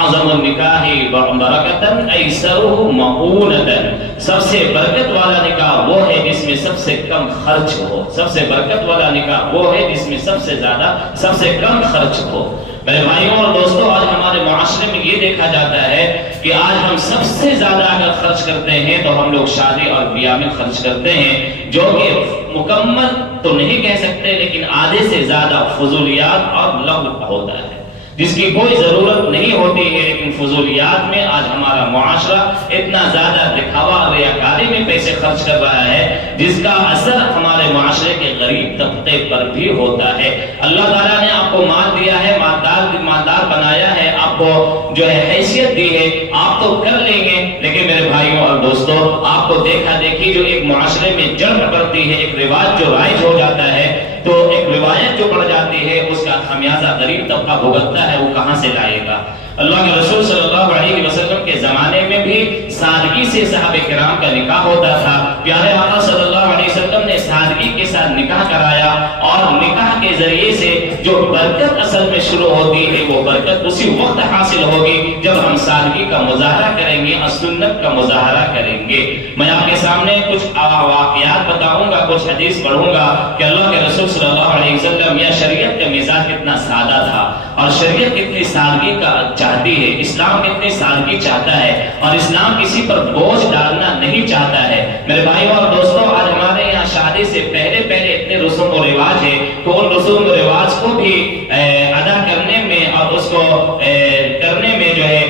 اعظم النکاح برکتن ایسرہ مؤونتن، سب سے برکت والا نکاح وہ ہے جس میں سب سے کم خرچ ہو، سب سے برکت والا نکاح وہ ہے جس میں سب سے زیادہ سب سے کم خرچ ہو۔ میرے بھائیوں اور دوستوں، آج ہمارے معاشرے میں یہ دیکھا جاتا ہے کہ آج ہم سب سے زیادہ اگر خرچ کرتے ہیں تو ہم لوگ شادی اور بیاہ میں خرچ کرتے ہیں، جو کہ مکمل تو نہیں کہہ سکتے لیکن آدھے سے زیادہ فضولیات اور لغو ہوتا ہے، جس کی کوئی ضرورت نہیں ہوتی ہے، لیکن فضولیات میں آج ہمارا معاشرہ اتنا زیادہ دکھاوا اور ریاکاری میں پیسے خرچ کر رہا ہے، جس کا اثر ہمارے معاشرے کے غریب طبقے پر بھی ہوتا ہے۔ اللہ تعالیٰ نے آپ کو مال دیا ہے، مالدار بنایا ہے، آپ کو جو ہے حیثیت دی ہے، آپ تو کر لیں گے، لیکن میرے بھائیوں اور دوستوں، آپ کو دیکھا دیکھی جو ایک معاشرے میں جڑ پڑتی ہے، ایک رواج جو رائج ہو جاتا ہے، تو ایک روایت جو بڑھ جاتی ہے، اس کا خمیازہ غریب طبقہ بھگتتا ہے، وہ کہاں سے لائے گا؟ اللہ کے رسول صلی اللہ علیہ وسلم کے زمانے میں بھی سادگی سے صحابہ کرام کا نکاح ہوتا تھا۔ پیارے آقا صلی اللہ علیہ وسلم نے سادگی کے ساتھ نکاح کرایا، اور نکاح کے ذریعے سے جو برکت اصل میں شروع ہوتی ہے، وہ برکت اسی وقت حاصل ہوگی جب ہم سادگی کا مظاہرہ کریں گے اور سنت کا مظاہرہ کریں گے۔ میں آپ کے سامنے کچھ واقعات بتاؤں گا، کچھ حدیث پڑھوں گا کہ اللہ کے رسول صلی اللہ علیہ وسلم یا شریعت کا مزاج کتنا سادہ تھا، اور شریعت کتنی سادگی کا چاہتی ہے، اسلام کتنی سادگی چاہتا ہے، اور اسلام کسی پر بوجھ ڈالنا نہیں چاہتا ہے۔ میرے بھائیوں اور دوستوں، آج ہمارے یہاں شادی سے پہلے اتنے رسوم و رواج ہے کہ ان رسوم و رواج کو بھی ادا کرنے میں اور اس کو کرنے میں جو ہے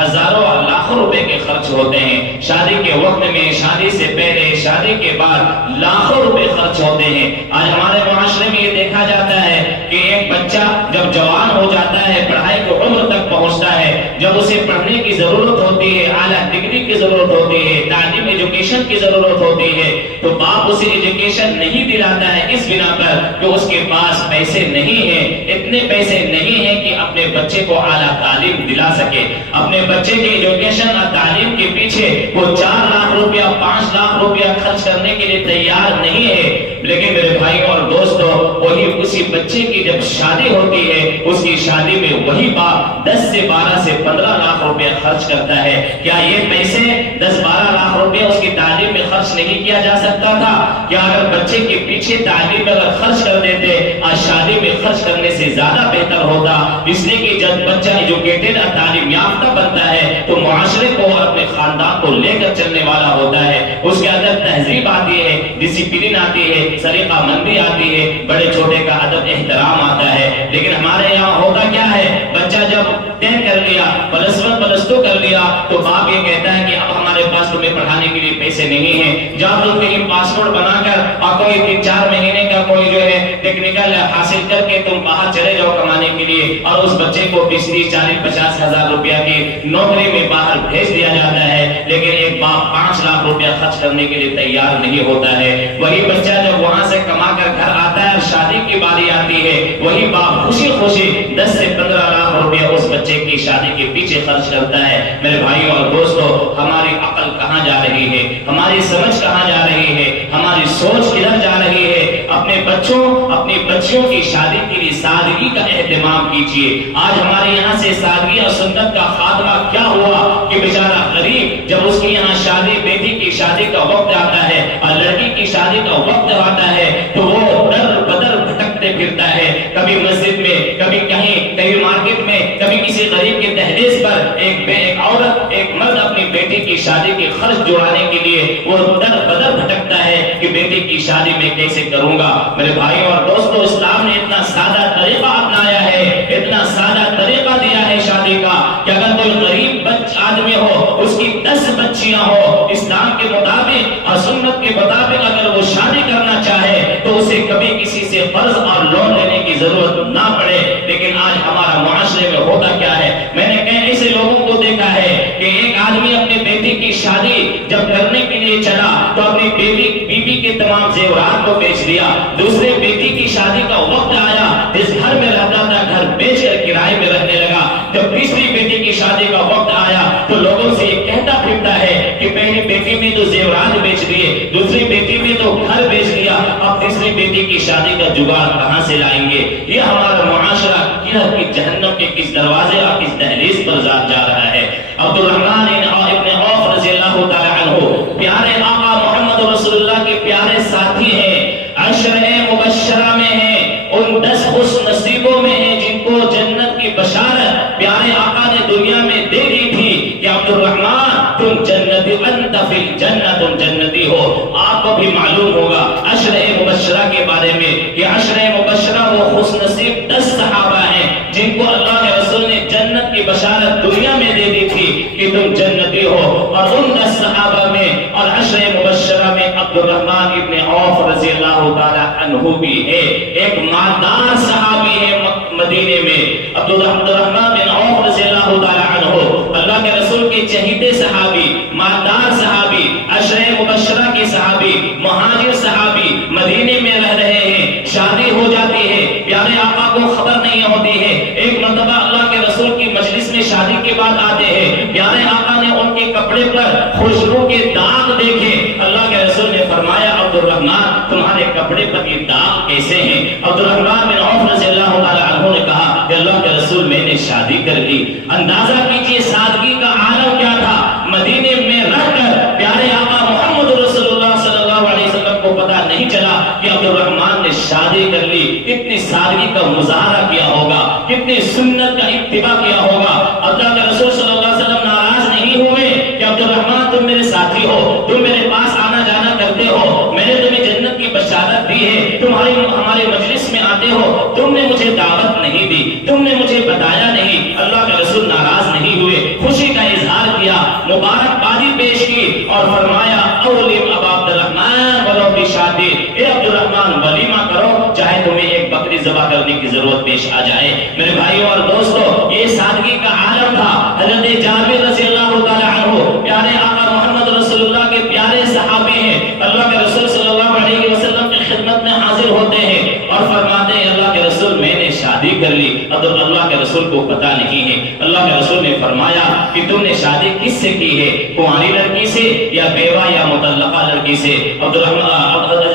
ہزاروں اور لاکھوں روپے کے خرچ ہوتے ہیں۔ شادی کے وقت میں، شادی سے پہلے، شادی کے بعد لاکھوں روپے خرچ ہوتے ہیں۔ آج ہمارے معاشرے میں یہ دیکھا جاتا ہے کہ ایک بچہ جب جوان ہو جاتا ہے، پڑھائی کی عمر تک پہنچتا ہے، جب اسے پڑھنے کی ضرورت ہوتی ہے، اعلیٰ ڈگری کی ضرورت ہوتی ہے، تعلیم ایجوکیشن کی ضرورت ہوتی ہے، تو باپ اسے ایجوکیشن نہیں دلاتا ہے اس بنا پر کہ اس کے پاس پیسے نہیں ہیں، اتنے پیسے نہیں ہیں کہ اپنے بچے کو اعلیٰ تعلیم دلا سکے۔ اپنے بچے کی ایجوکیشن اور تعلیم کے پیچھے وہ 4 لاکھ روپیہ 5 لاکھ روپیہ خرچ کرنے کے لیے تیار نہیں ہے، لیکن میرے بھائی اور دوستو، وہی اسی بچے کی جب شادی ہوتی ہے، اس کی شادی میں وہی باپ 10 سے 12 سے 15 لاکھ روپیہ خرچ کرتا ہے۔ کیا یہ پیسے 10-12 لاکھ روپیہ اس کی تعلیم میں خرچ نہیں کیا جا سکتا تھا؟ کیا اگر بچے کے پیچھے تعلیم میں اگر خرچ کر دیتے، آج شادی میں خرچ کرنے سے زیادہ بہتر ہوتا؟ اس لیے کہ جب بچہ ایجوکیٹڈ اور تعلیم یافتہ بنتا ہے تو معاشرے کو اور اپنے خاندان کو لے کر چلنے والا ہوتا ہے، اس کے اندر تہذیب آتی ہے، ڈسپلن آتی ہے، سلیقہ مندی آتی ہے، بڑے چھوٹے کا ادب احترام آتا ہے۔ لیکن ہمارے یہاں ہوتا کیا ہے، بچہ جب 10 کر لیا، +1+2 کر لیا، تو باپ یہ کہتا ہے کہ اب ہمارے پاس تمہیں پڑھانے کے لیے پیسے نہیں ہیں، جا تو کہیں پاسپورٹ بنا کر اور کوئی 3-4 مہینے کا کوئی جو ہے ٹیکنیکل حاصل کر کے تم باہر چلے جاؤ کمانے کے لیے، اور اس بچے کو 20-40-50 ہزار روپیہ کی نوکری میں باہر بھیج دیا جاتا ہے، لیکن ایک باپ 5 لاکھ روپیہ خرچ کرنے کے لیے تیار نہیں ہوتا ہے۔ وہی بچہ جب وہاں سے کما کر گھر آتا ہے اور شادی کی باری آتی ہے، وہی باپ خوشی خوشی 10 سے 15 لاکھ روپیہ اس بچے کی شادی کے پیچھے خرچ کرتا ہے۔ میرے بھائیوں اور دوستو، ہماری عقل کہاں جا رہی ہے، ہماری سمجھ کہاں جا رہی ہے، ہماری سوچ کدھر جا رہی ہے؟ اپنے بچوں اپنی بچیوں کی شادی کے لیے سادگی کا اہتمام کیجیے۔ آج ہمارے یہاں سے سادگی اور سنت کا خاتمہ کیا ہوا کہ بیچارہ غریب جب اس کی یہاں شادی، بیٹی کی شادی کا وقت آتا ہے اور لڑکی کی شادی کا وقت آتا ہے، تو وہ در بدر بھٹکتے پھرتا ہے، کبھی مسجد میں، کبھی کہیں مارکیٹ میں، کبھی کسی غریب کے دہلیز پر ایک عورت، ایک مرد اپنی بیٹی کی شادی کے خرچ جڑانے کے لیے وہ در بدر بھٹکتا ہے کہ بیٹی کی شادی میں کیسے کروں گا۔ میرے بھائیوں اور دوستو، اسلام نے اتنا سادہ طریقہ اپنایا ہے، اتنا سادہ طریقہ دیا ہے شادی کا کہ اگر کوئی غریب آدمی ہو، اس کی 10 بچیاں ہو، اسلام کے مطابق اور سنت کے مطابق اگر وہ شادی کرنا چاہے تو اسے کبھی کسی سے قرض اور لون لینے کی ضرورت نہ پڑے۔ لیکن آج ہمارا معاشرے میں ہوتا کیا ہے، میں نے کئی ایسے لوگوں کو دیکھا ہے کہ ایک آدمی اپنی بیٹی کی شادی جب کرنے کے لیے چلا تو اپنی بیوی کے تمام زیورات کو بیچ دیا، دوسرے بیٹی کی شادی کا وقت آیا، جس گھر میں رہتا تھا گھر بیچ کر کرائے میں رہنے لگا، جب تیسری بیٹی کی شادی کا وقت آیا تو لوگوں سے یہ کہتا پھرتا ہے کہ پہلی بیٹی میں تو زیورات بیچ دیے، دوسری بیٹی میں تو گھر بیچ دیا، اب تیسری بیٹی کی شادی کا جگاڑ کہاں سے لائیں گے؟ یہ ہمارا معاشرہ کی جہنم کہ کس دروازے اور کس دہلیز پر جا رہا ہے۔ عبد الرحمن ابن عوف رضی اللہ تعالی عنہ پیارے آقا محمد رسول اللہ کے پیارے ساتھی ہیں، عشرہ مبشرہ میں ہیں، ان 10 خوش نصیبوں میں ہیں جن کو جنت کی بشارت پیارے آقا نے دنیا میں دے دی تھی کہ عبد الرحمن تم جنتی، انت فی الجنہ، تم جنتی ہو۔ آپ کو بھی معلوم ہوگا عشرہ مبشرہ کے بارے میں کہ عشرہ مبشرہ وہ خوش نصیب 10 صحابہ ہیں جن کو اللہ کے رسول نے جنت کی بشارت دنیا میں دے دی تھی کہ تم جنتی ہو، اور ان 10 صحابہ میں اور عشرہ مبشرہ میں عبد الرحمن ابن عوف رضی اللہ تعالی عنہ بھی ہے۔ ایک مالدار صحابی ہے مدینے میں، عبد الرحمن بن عوف رضی اللہ تعالی عنہ، اللہ کے رسول کے چہیتے صحابی، مالدار صحابی، عشرہ مبشرہ کے صحابی، مہاجر صحابی، مدینے میں رہ رہے ہیں، شادی ہو جاتی ہے، پیارے آقا کو خبر نہیں ہوتی ہے۔ ایک مرتبہ اللہ کے رسول کی مجلس میں شادی کے بعد آتے ہیں، پیارے آقا نے ان کے کپڑے پر خوشبو کے داغ دیکھے، اللہ کے رسول نے فرمایا عبد الرحمن تمہارے کپڑے پر یہ داغ کیسے ہیں؟ عبد الرحمن بن عوف رضی اللہ تعالی عنہ نے کہا کہ اللہ کے رسول میں نے شادی کر لی۔ اندازہ کیجئے سادگی کا عالم کیا تھا، مدینے میں رہ کر پیارے آقا محمد رسول اللہ صلی اللہ علیہ وسلم کو پتہ نہیں چلا کہ عبد الرحمن نے شادی کر لی۔ کتنی سادگی کا مظاہرہ کیا ہوگا، کتنی سنت کا اتباع کیا ہوگا۔ اللہ کے رسول صلی اللہ علیہ وسلم ناراض نہیں ہوئے کہ عبد الرحمن تم میرے ساتھی ہو، تم میرے پاس آنا جانا کرتے ہو، میں نے تمہیں جنت کی بشارت دی ہے، تمہارے ہمارے مجلس میں آتے ہو، تم نے مجھے دعوت نہیں دی، تم نے مجھے بتایا نہیں۔ اللہ کے رسول ناراض نہیں ہوئے، خوشی کا اظہار کیا، مبارکبادی پیش کی اور فرمایا اولم ابا عبد الرحمن ولو بشادی، اے عبد الرحمن ولیمہ کرو چاہے تمہیں ایک بکری ذبح کرنے کی ضرورت پیش آ جائے۔ میرے بھائیوں اور دوستو، یہ سادگی کا عالم تھا۔ حضرت جابر رضی اللہ تعالی عنہ پیارے آقا محمد رسول اللہ کے پیارے صحابی ہیں، اللہ کے رسول صلی اللہ علیہ وسلم کی خدمت میں حاضر ہوتے ہیں اور فرماتے ہیں اللہ کے رسول میں نے شادی کر لی۔ اب اللہ کے رسول کو پتہ نہیں ہے۔ اللہ کے رسول نے فرمایا کہ تم نے شادی کس سے کی ہے، کنواری لڑکی سے یا بیوہ یا مطلقہ لڑکی سے؟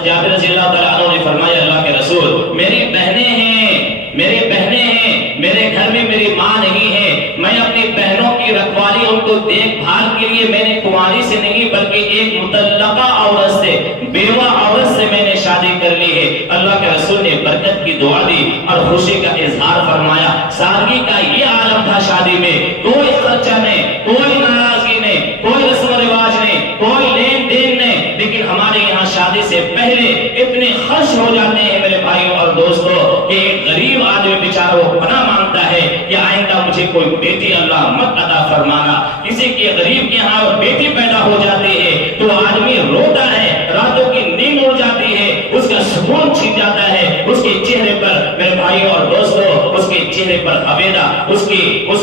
جابر رضی اللہ تعالیٰ عنہ نے فرمایا اللہ کے رسول میری بہنیں ہیں، میرے گھر میں میری ماں نہیں ہے، میں اپنی بہنوں کی رکھوالی ان کو دیکھ بھال کے لیے میں نے کنواری سے نہیں بلکہ ایک مطلقہ عورت سے، بیوہ عورت سے میں نے شادی کر لی ہے۔ اللہ کے رسول نے برکت کی دعا دی اور خوشی کا اظہار فرمایا۔ سادگی کا یہ عالم تھا شادی میں، کوئی خرچہ نہیں، کوئی ناراضگی نہیں، کوئی رسم و رواج نہیں، کوئی لین دین نہیں، لیکن ہمارے یہاں شادی سے پہلے اتنے خرچ ہو جاتے ہیں میرے بھائیوں اور دوستوں کہ ایک غریب آدمی بیچارہ وہ پناہ مانگتا ہے کہ آئندہ مجھے کوئی بیٹی اللہ مت عطا فرمانا۔ کسی کے غریب کے ہاں بیٹی پیدا ہو جاتی ہے تو آدمی روتا ہے، راتوں کی نیند اڑ جاتی ہے، اس کا سکون چھن جاتا ہے، اس کے چہرے پر میرے بھائیوں اور دوستوں اس کے چہرے پر عبیدہ، اس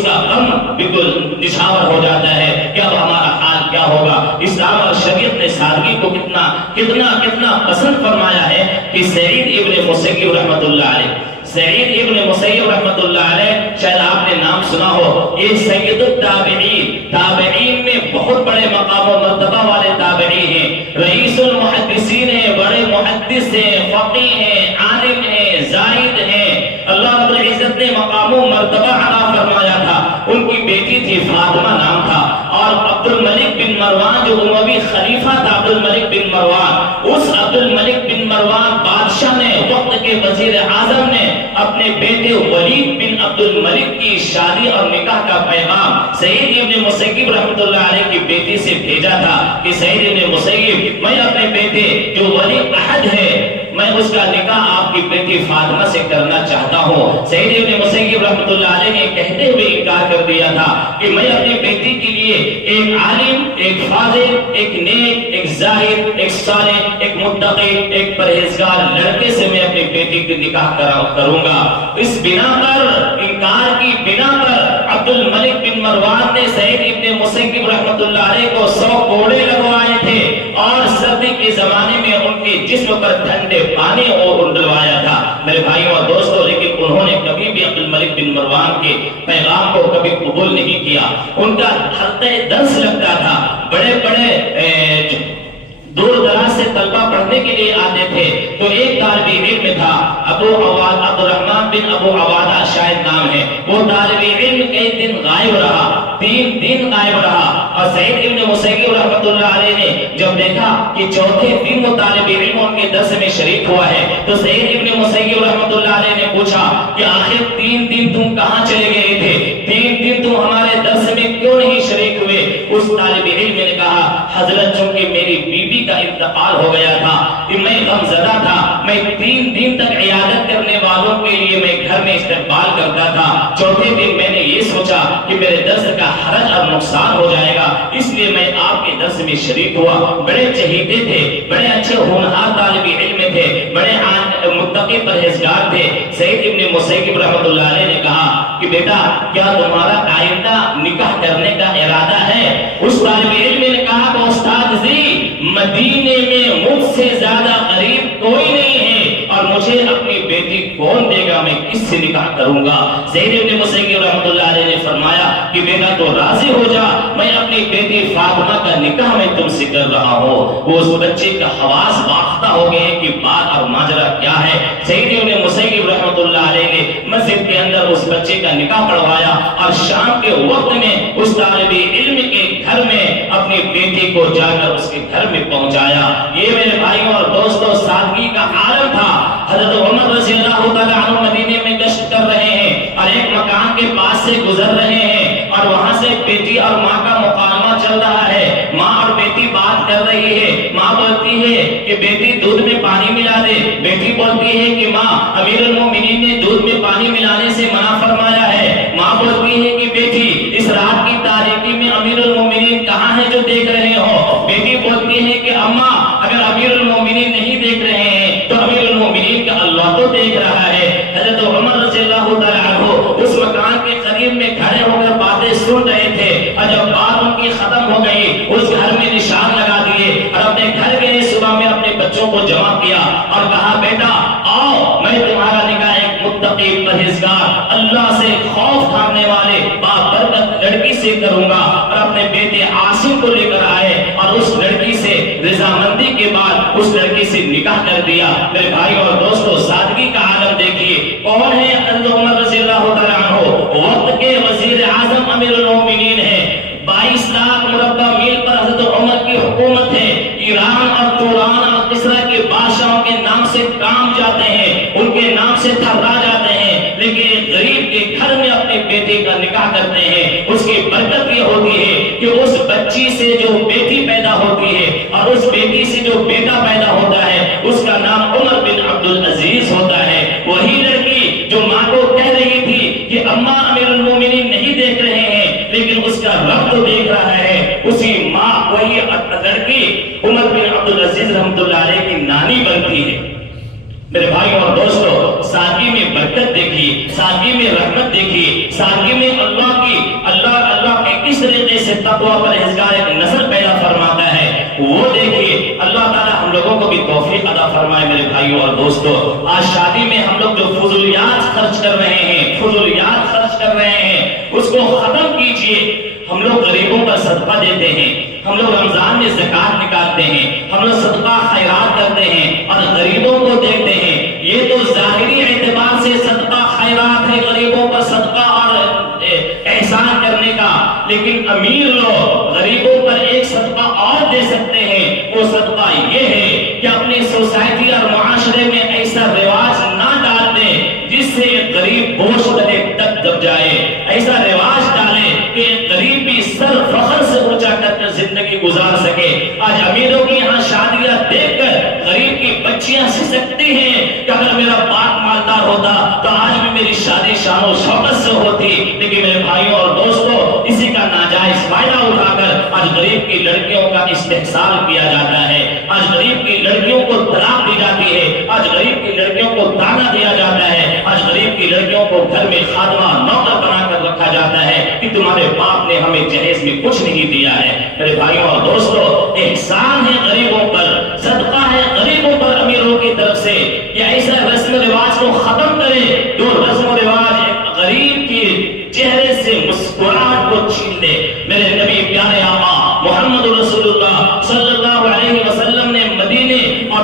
کا غم بالکل نشاور ہو جاتا ہے کہ اب ہمارا حال کیا ہوگا۔ اسلام اور شریعت نے سادگی کو کتنا پسند فرمایا ہے کہ سعید ابن مسیب رحمۃ اللہ علیہ، سعید ابن مسیب رحمۃ اللہ علیہ شاید آپ نے نام سنا ہو، یہ سید التابعین، تابعین میں بہت بڑے مقام و مرتبہ والے تابعی ہیں، رئیس المحدثین ہیں، بڑے محدث ہیں، فقیہ ہیں، عالم ہیں، زاہد ہیں۔ اللہ رب العزت نے مقام و مرتبہ عطا فرمایا تھا۔ ان کی بیٹی تھی فاطمہ نام تھا، اور عبد الملک بن مروان جو اموی خلیفہ تھا، عبد الملک بن مروان، اس عبد الملک بن مروان بادشاہ نے، وقت کے وزیر اعظم نے اپنے بیٹے ولید بن عبد الملک کی شادی اور نکاح کا پیغام سعید ابن مسیب رحمۃ اللہ علیہ کی بیٹی سے بھیجا تھا کہ سعید ابن مسیب میں اپنے بیٹے جو ولی عہد ہے میں اس کا نکاح آپ کی بیٹی فاطمہ سے کرنا چاہتا ہوں۔ سعید ابن مسیب رحمۃ اللہ علیہ نے کہتے ہوئے انکار کر دیا تھا کہ میں اپنی بیٹی کے لیے ایک عالم، ایک فاضل، ایک نیک، ایک زاہد، ایک صالح، ایک متقی، ایک پرہیزگار لڑکے سے میں اپنی بیٹی کی نکاح کروں گا۔ اس بنا پر، انکار کی بنا پر عبد الملک بن مروان نے سعید ابن مسیب رحمۃ اللہ علیہ کو 100 کوڑے لگوائے تھے اور سردی کے زمانے میں ان کے جسم پر ٹھنڈے پانی اور ڈلوایا تھا میرے بھائیوں اور دوستوں، لیکن انہوں نے کبھی بھی عبد الملک بن مروان کے پیغام کو کبھی قبول نہیں کیا۔ ان کا حلقہ درس لگتا تھا، بڑے بڑے دور دراز سے طلبہ پڑھنے کے لیے آتے تھے. تو ایک طالب علم تھا عبد الرحمن بن ابو عوادہ شاید نام ہے. وہ طالب علم کئی دن غائب رہا, 3 دن غائب رہا. اور سعید ابن مسیب رحمۃ اللہ علیہ نے جب دیکھا کہ چوتھے دن وہ طالب علم ان کے درس میں شریک ہوا ہے, تو سعید ابن مسیب رحمۃ اللہ علیہ نے پوچھا کہ آخر 3 دن تم کہاں چلے گئے تھے, 3 دن تم ہمارے درس میں کیوں نہیں شریک ہوئے؟ اس طالب علم نے کہا, حضرت چونکہ میری بیوی کا انتقال ہو گیا تھا, میں غمزدہ تھا, میں 3 دن تک عیادت کرنے والوں کے لیے میں گھر میں استقبال کرتا تھا. چوتھے دن میں نے یہ سوچا کہ میرے درس کا حرج اور نقصان ہو جائے گا, اس لیے میں آپ کے درس میں شریک ہوا. بڑے چہیتے تھے, بڑے اچھے ہونہار طالب علم تھے, بڑے متقی پرہیزگار تھے. سعید ابن مسیب رحمۃ اللہ علیہ نے کہا کہ بیٹا کیا تمہارا آئندہ نکاح کرنے کا ارادہ ہے؟ اس طالب علم نے کہا کہ استاد جی, مدینے میں مجھ سے زیادہ غریب کوئی نہیں ہے, اور مجھے اپنی بیٹی کون دے گا, میں کس سے نکاح کروں گا؟ سعید ابن مسیب رحمۃ اللہ علیہ نے فرمایا کہ بیٹا تو راضی ہو جا, میں اپنی بیٹی فاطمہ کا نکاح میں تم سے کر رہا ہوں. وہ اس بچے کا حواس باختہ ہو گئے کہ بات اور ماجرا کیا ہے. سعید ابن مسیب رحمۃ اللہ علیہ نے مسجد کے اندر اس بچے کا نکاح پڑھوایا, اور شام کے وقت میں اس طالب علم کے گھر میں اپنی بیٹی کو جا کر اس کے گھر میں پہنچایا. یہ میرے بھائیوں اور دوستوں سادگی کا عالم تھا. حضرت عمر رضی اللہ تعالیٰ عنہ مدینے میں گشت کر رہے ہیں اور ایک مکان کے پاس سے گزر رہے ہیں, اور وہاں سے بیٹی اور ماں کا مکالمہ چل رہا ہے. ماں اور بیٹی بات کر رہی ہے. ماں بولتی ہے کہ بیٹی دودھ میں پانی ملا دے. بیٹی بولتی ہے کہ ماں, امیر المومنین نے دودھ میں پانی ملانے سے منع فرمایا ہے. ماں بولتی ہے کہ بیٹی اس رات کی تاریکی میں امیر المومنین کہاں ہے جو دیکھ رہے ہو؟ بیٹی بولتی ہے کہ اماں اگر امیر المومنین نہیں دیکھ رہے ہیں تو امیر المومنین کا اللہ تو دیکھ رہا ہے. حضرت عمر رضی اللہ تعالیٰ عنہ اس مکان کے قریب میں کھڑے ہو کر باتیں سن رہے تھے, اور جب بات ان کی ختم ہو گئی اس گھر میں نشان لگا دیے اور اپنے گھر گئے. صبح میں اپنے بچوں کو جمع کیا اور کہا بیٹا آؤ, میں تمہارا نکاح ایک متقی پرہیزگار اللہ سے خوف کھانے والے بابرکت لڑکی سے کروں گا. اور اپنے بیٹے عاصم کو لے کر آئے اور اس لڑکی سے رضامندی کے بعد اس لڑکی سے نکاح کر دیا. میرے بھائی اور دوستوں سادگی کا عالم دیکھیے. کون ہے حضرت عمر رضی اللہ تعالیٰ عنہ؟ وقت کے وزیر اعظم امیر المومنین ہیں. 22 لاکھ مربع میل پر حضرت عمر کی حکومت ہے. ایران اور توران اور کسرا کے بادشاہوں کے نام سے کام جاتے ہیں, ان کے نام سے تھرا جاتے ہیں, لیکن ایک غریب کے گھر میں اپنے بیٹے کا نکاح کرتے ہیں. اس کی برکت یہ ہوتی ہے کہ اس بچی سے جو بیٹی پیدا ہوتی ہے اور اس بیٹی سے جو بیٹا پیدا ہوتا ہے اس کا نام عمر بن عبد العزیز ہوتا ہے. وہی لڑکی جو ماں کو کہہ رہی تھی کہ اماں امیر المومنین نہیں دیکھ رہے ہیں لیکن اس کا رب تو دیکھ رہا ہے, اسی ماں وہی لڑکی عمر بن عبد العزیز رحمۃ اللہ علیہ کی نانی بنتی ہے. میرے بھائی اور دوستو سادگی میں برکت دیکھیے, سادگی میں رحمت دیکھیے, سادگی میں اللہ کے کس طریقے سے تقویٰ پرہیزگار ایک نسل پیدا فرماتا ہے وہ دیکھیے. اللہ تعالی ہم لوگوں کو بھی توفیق عطا فرمائے. میرے بھائیوں اور دوستو آج شادی میں ہم لوگ جو فضولیات خرچ کر رہے ہیں اس کو ختم کیجئے. ہم لوگ غریبوں کا صدقہ دیتے ہیں, ہم لوگ رمضان میں زکات نکالتے ہیں, ہم لوگ صدقہ خیرات کرتے ہیں اور غریبوں کو دیتے ہیں. یہ تو ظاہری اعتبار سے صدقہ خیرات ہے, غریبوں پر صدقہ اور احسان کرنے کا, لیکن امیر لوگ غریبوں پر ایک صدقہ اور دے سکتے ہیں. وہ صدقہ یہ ہے کہ اپنی سوسائٹی اور معاشرے میں ایسا رواج نہ ڈال دیں جس سے ایک غریب بوجھ تلے تک دب جائے. ایسا رواج ڈالیں کہ ایک غریب بھی سر فخر سے اونچا کر زندگی گزار سکے. آج امیروں کی یہاں شادیاں دیکھ کر غریب کی بچیاں سکتی ہیں کہ اگر میرا باپ مالدار ہوتا تو آج بھی میری شادی شان و شوکت سے ہوتی. لیکن میرے بھائیوں اور دوستوں اسی کا ناجائز فائدہ اٹھا کر آج غریب کی لڑکیوں کا استحصال کیا جاتا ہے. آج غریب کی لڑکیوں کو طلاق دی جاتی ہے, آج غریب کی لڑکیوں کو تانا دیا جاتا ہے, آج غریب کی لڑکیوں کو گھر میں خادمہ نوکر بنا کر رکھا جاتا ہے کہ تمہارے باپ نے ہمیں جہیز میں کچھ نہیں دیا ہے. میرے بھائیوں اور دوستوں احسان ہے غریبوں پر, صدقہ ہے غریبوں پر امیروں کی طرف سے. یا ایسا رسم و رواج کو ختم کرے جو رسم و رواج ایک غریب کے چہرے سے مسکراہٹ کو چھین دے. میرے نبی پیارے آقا محمد رسول اللہ صلی اللہ علیہ وسلم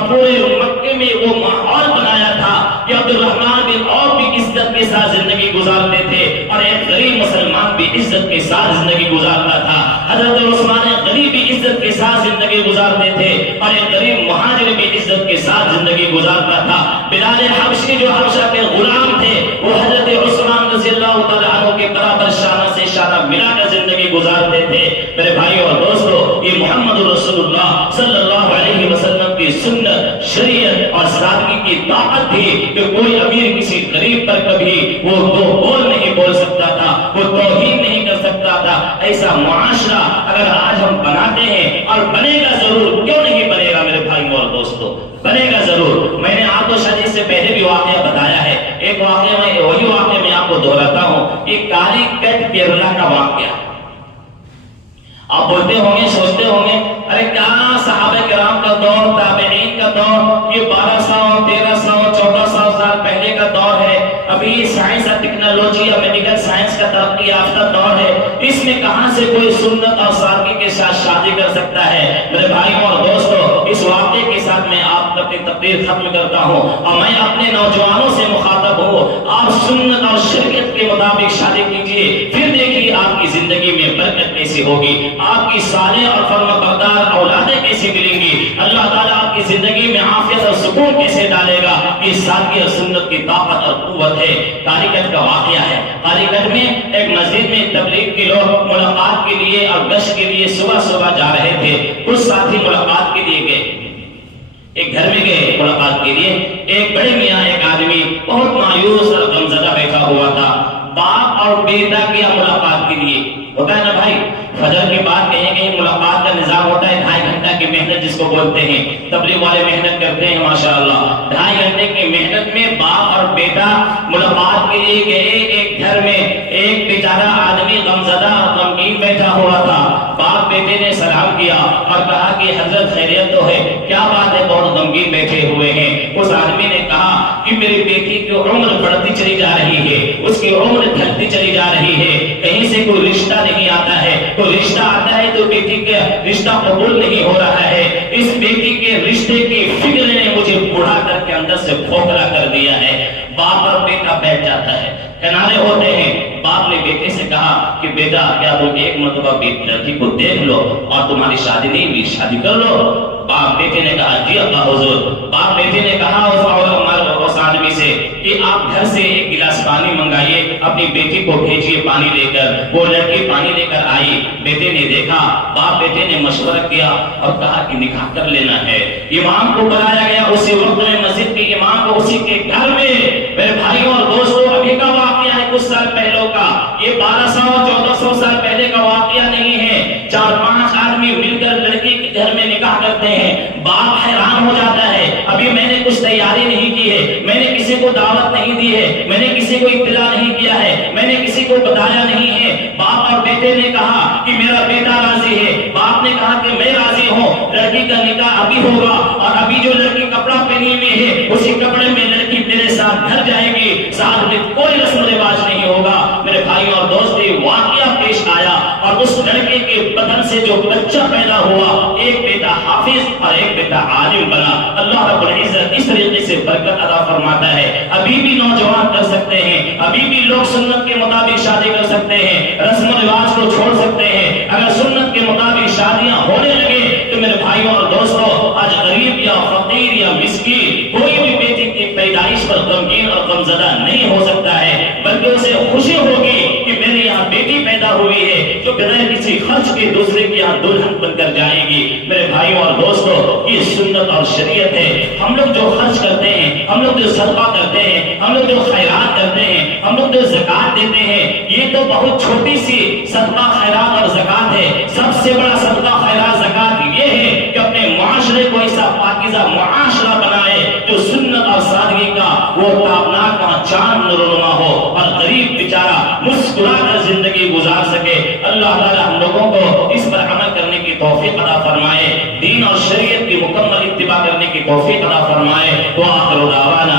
پورے مکے میں وہ ماحول بنایا تھا کہ عبد الرحمن بن عوف بھی عزت کے ساتھ زندگی گزارتے تھے اور ایک غریب مسلمان بھی عزت کے ساتھ زندگی گزارتا تھا. حضرت عثمان غنی بھی عزت کے ساتھ زندگی گزارتے تھے اور ایک غریب مہاجر بھی عزت کے ساتھ زندگی گزارتا تھا. بلال حبشی جو حبشہ کے غلام تھے وہ حضرت عثمان رضی اللہ تعالیٰ عنہ کے برابر شانہ سے شانہ ملا کر زندگی گزارتے تھے. میرے بھائی اور دوستو، یہ محمد رسول اللہ صلی اللہ علیہ وسلم کی سنت، شریعت اور سادگی کی طاقت تھی کہ کوئی امیر کسی غریب پر کبھی وہ دو بول نہیں بول سکتا تھا، وہ توہین نہیں کر سکتا تھا. ایسا معاشرہ اگر آج ہم بناتے ہیں، اور بنے گا ضرور، کیوں نہیں بنے گا میرے بھائی اور دوستو، بنے گا ضرور. میں نے آپ کو شاید اس سے پہلے بھی واقعہ بتایا ہے. ایک واقعہ میں وہی واقعہ میں آپ کو دہراتا ہوں، یہ کالی کٹ کیرلا کا واقعہ. آپ بولتے ہوں گے، سوچتے ہوں گے، ارے کیا صحابہ کرام کا دور، تابعین کا دور، یہ 1200 1300 1400 سال پہلے کا دور ہے. ابھی سائنس اور ٹیکنالوجی اور میڈیکل سائنس کا ترقی یافتہ دور ہے، اس میں کہاں سے کوئی سنت اور سادگی کے ساتھ شادی کر سکتا ہے؟ میرے بھائی اور دوستو، اس واقعے کے ساتھ میں آپ اپنی تقریر ختم کرتا ہوں اور میں اپنے نوجوانوں سے مخاطب ہوں. آپ سنت اور شریعت کے مطابق شادی کیجئے، پھر دیکھیے آپ کی زندگی میں برکت کیسی ہوگی، آپ کی صالح اور فرما بردار اولادیں کیسی ملیں گی، اللہ تعالیٰ آپ کی زندگی میں عافیت اور سکون کیسے ڈالے گا. یہ سادگی اور سنت کی طاقت اور قوت ہے. کالی کٹ کا واقعہ ہے. کالی کٹ میں ایک مسجد میں تبلیغ کے لوگ ملاقات کے لیے اور گشت کے لیے صبح صبح جا رہے تھے. کچھ ساتھی ملاقات کے لیے گئے، ایک گھر میں گئے ملاقات کے لیے. ایک بڑے میاں ایک آدمی بہت مایوس اور غمزدہ بیٹھا ہوا تھا. باپ اور بیٹا کیا ملاقات کے لیے. ہوتا ہے نا بھائی، فجر کے بعد کہیں کہیں ملاقات کا نظام ہوتا ہے، 2.5 گھنٹہ کی محنت جس کو بولتے ہیں. تبلیغ والے محنت کرتے ہیں ماشاءاللہ. 2.5 گھنٹے کی محنت میں باپ اور بیٹا ملاقات کے لیے گئے. ایک گھر میں ایک بیچارہ آدمی غمزدہ اور غمگین بیٹھا ہوا تھا. باپ بیٹے نے سلام کیا اور کہا کہ حضرت خیریت تو ہے؟ کیا بات ہے بہت غمگین بیٹھے ہوئے ہیں؟ اس آدمی نے کہا کہ میری بیٹی کی عمر بڑھتی چلی جا رہی ہے، اس کی عمر ڈھلتی چلی جا رہی ہے، کہیں سے کوئی رشتہ نہیں آتا ہے، کوئی رشتہ آتا ہے تو بیٹی کا رشتہ قبول نہیں ہو رہا ہے. اس بیٹی کے رشتے کی فکر نے مجھے بڑھا کر کے اندر سے کھوکھلا کر دیا ہے. باپ اور بیٹا بیٹھ جاتا ہے، کنارے ہوتے ہیں. باپ نے بیٹے سے کہا کہ بیٹا کیا تم ایک مرتبہ لڑکی کو دیکھ لو اور تمہاری شادی نہیں ہوئی، شادی کر لو. باپ بیٹے نے کہا جی اللہ حضور. باپ بیٹے نے کہا اس آدمی سے کہ آپ گھر سے ایک گلاس پانی منگائیے، اپنی بیٹی کو بھیجیے پانی لے کر. وہ لڑکی پانی لے کر آئی. بیٹے نے دیکھا، باپ بیٹے نے مشورہ کیا اور کہا کہ نکاح کر لینا ہے. امام کو بلایا گیا اسی وقت میں، مسجد کے امام کو اسی کے گھر میں. میرے بھائیوں اور دوستوں، ابھی کا واقعہ ہے کچھ سال پہلوں کا، یہ 1200 1400 سال پہلے کا واقعہ نہیں ہے. 4-5 آدمی مل کر لڑکی کے گھر میں نکاح کرتے ہیں. باپ حیران ہو جاتا ہے، ابھی میں نے کچھ تیاری نہیں کی ہے، میں نے کسی کو دعوت نہیں دی ہے، میں نے کسی کو اطلاع نہیں کیا ہے، میں نے کسی کو بتایا نہیں ہے. باپ اور بیٹے نے کہا کہ میرا بیٹا راضی ہے. باپ نے کہا کہ میں راضی ہوں، لڑکی کا نکاح ابھی ہوگا اور ابھی جو لڑکی کپڑا پہنی ہوئی ہے اسی کپڑے میں لڑکی میرے ساتھ گھر جائے گی، ساتھ میں کوئی رسم رواج نہیں ہوگا. میرے بھائی اور دوست، یہ واقعہ پیش آیا اور اس لڑکے کے بدن سے جو بچہ پیدا ہوا، ایک بیٹا حافظ اور ایک بیٹا عالم بنا. اللہ رب العزت اس طریقے سے برکت عطا فرماتا ہے. ابھی بھی نوجوان کر سکتے ہیں، ابھی بھی لوگ سنت کے مطابق شادی کر سکتے ہیں، رسم و رواج کو چھوڑ سکتے ہیں. اگر سنت کے مطابق شادیاں ہونے لگے تو میرے بھائیوں اور دوستوں، آج غریب یا فقیر یا مسکین کوئی بھی بیٹی کی پیدائش پر غمگین اور غمزدہ نہیں ہو سکتا ہے، بلکہ اسے خوشی ہوگی کہ میرے یہاں بیٹی پیدا ہوئی ہے جو بغیر کسی خرچ کے دوسرے کے یہاں دلہن بن کر جائے گی. میرے بھائیوں اور دوستوں، یہ سنت اور شریعت ہے. ہم لوگ جو خرچ کرتے ہیں، ہم لوگ جو صدقہ کرتے ہیں، ہم لوگ جو خیرات کرتے ہیں، ہم لوگ جو زکات دیتے ہیں، یہ تو بہت چھوٹی سی صدقہ خیرات اور زکات ہے. سب سے بڑا صدقہ خیرات زکات یہ ہے کہ اپنے معاشرے کو ایسا پاکیزہ معاشرہ بنائے جو سنت اور سادگی کا وہ تابناک کا چاند نورما ہو اور غریب بیچارہ مسکرا کر زندگی گزار سکے. اللہ تعالی ہم لوگوں کو اس پر عمل کرنے کی توفیق عطا فرمائے، دین اور شریعت کی مکمل اتباع کرنے کی توفیق عطا فرمائے. وآخر دعوانا